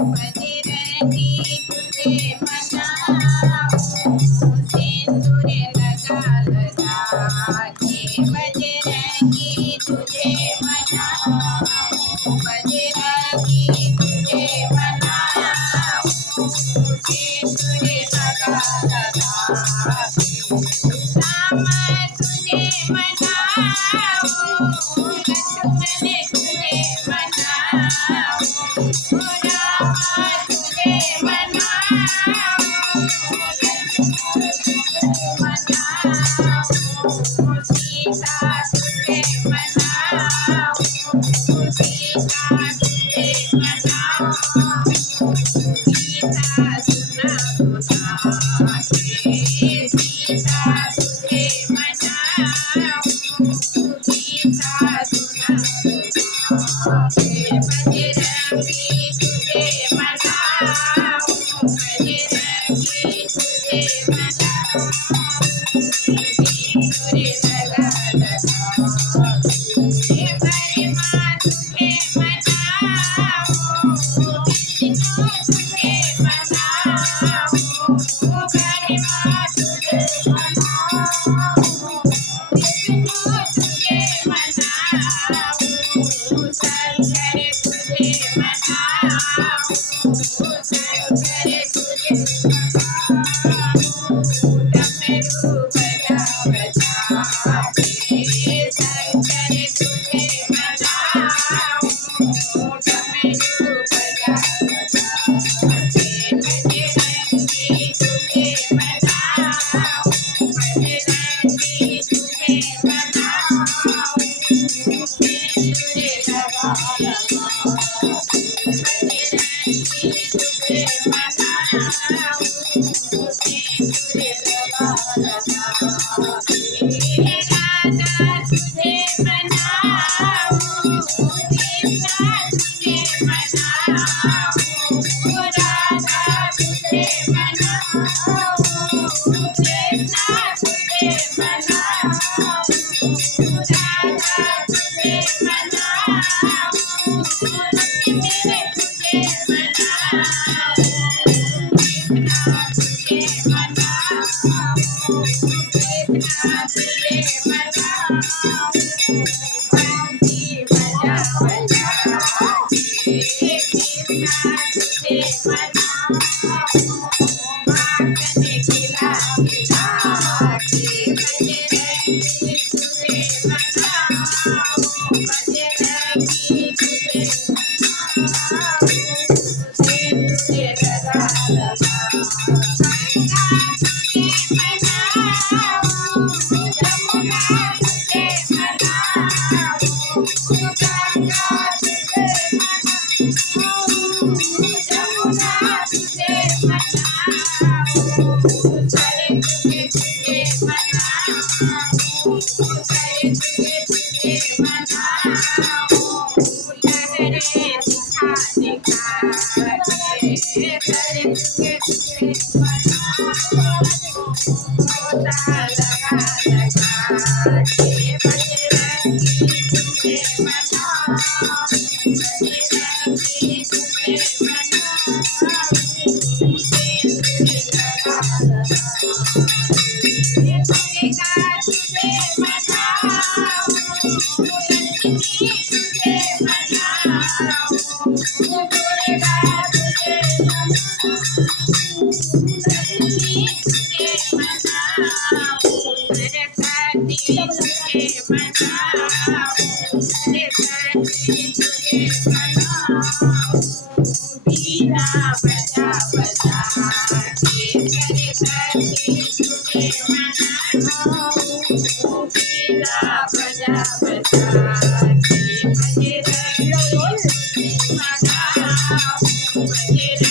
बजरंगी तुझे मनाऊं सिंदूर लगा लगा के बजरंगी तुझे मनाऊं बजरंगी तुझे मनाऊं सिंदूर लगा लगा राम तुझे मनाऊं लक्ष्मण तुझे मनाऊं राम तुझे मनाऊं मनाऊं सीता तुझे मनाऊं सीता तुझे मनाऊं सीता सुना सुना के सीता तुझे मनाऊं सीता सुना सुना के बजरंगी तुझे मनाऊं बजरंगी तुझे मनाऊं सिंदूर लगा लगा हे परिमा तुझे मनाऊं विष्णु तुझे मनाऊं परिमा तुझे मनाऊं विष्णु तुझे मनाऊं शंकर तुझे मनाऊं शंकर तुझे मनाऊं डमरू बजा बजा के शंकर तुझे मनाऊं डमरू बजा बजा के बजरंगी तुझे मनाऊं बजरंगी तुझे मनाऊं सिंदूर लगा लगा बजरंगी तुझे मनाऊं सिंदूर लगा लगा हे राधा तुझे मनाऊं कृष्णा तुझे मनाऊं राधा तुझे मनाऊं कृष्णा तुझे मनाऊं राधा तुझे मनाऊं मेरे तुझे मनाऊं कृष्णा तुझे मनाऊं कृष्णा तुझे मनाऊं बंसी बजा बजा के कृष्णा तुझे मनाऊं माखन खिला खिला के बजरंगी तुझे मनाऊं बजरंगी तुझे मनाऊं सिंदूर लगा लगा गंगा तुझे मनाऊं यमुना तुझे मनाऊं गंगा तुझे मनाऊं यमुना तुझे मनाऊं सरस्वती तुझे मनाऊं सरस्वती तुझे मनाऊं लहरें दिखा दिखा के सरस्वती तुझे मनाऊं गोता लगा लगा के बजरंगी तुझे मनाऊं बजरंगी तुझे मनाऊं सिंदूर लगा लगा हे दुर्गा तुझे मनाऊं लक्ष्मी तुझे मनाऊं दुर्गा तुझे मनाऊं लक्ष्मी तुझे मनाऊं सरस्वती तुझे मनाऊं सरस्वती तुझे मनाऊं बीना बजा बजा के सरस्वती तुझे मनाऊं बीना बजा बजा के बजरंगी तुझे मनाऊं बजरंगी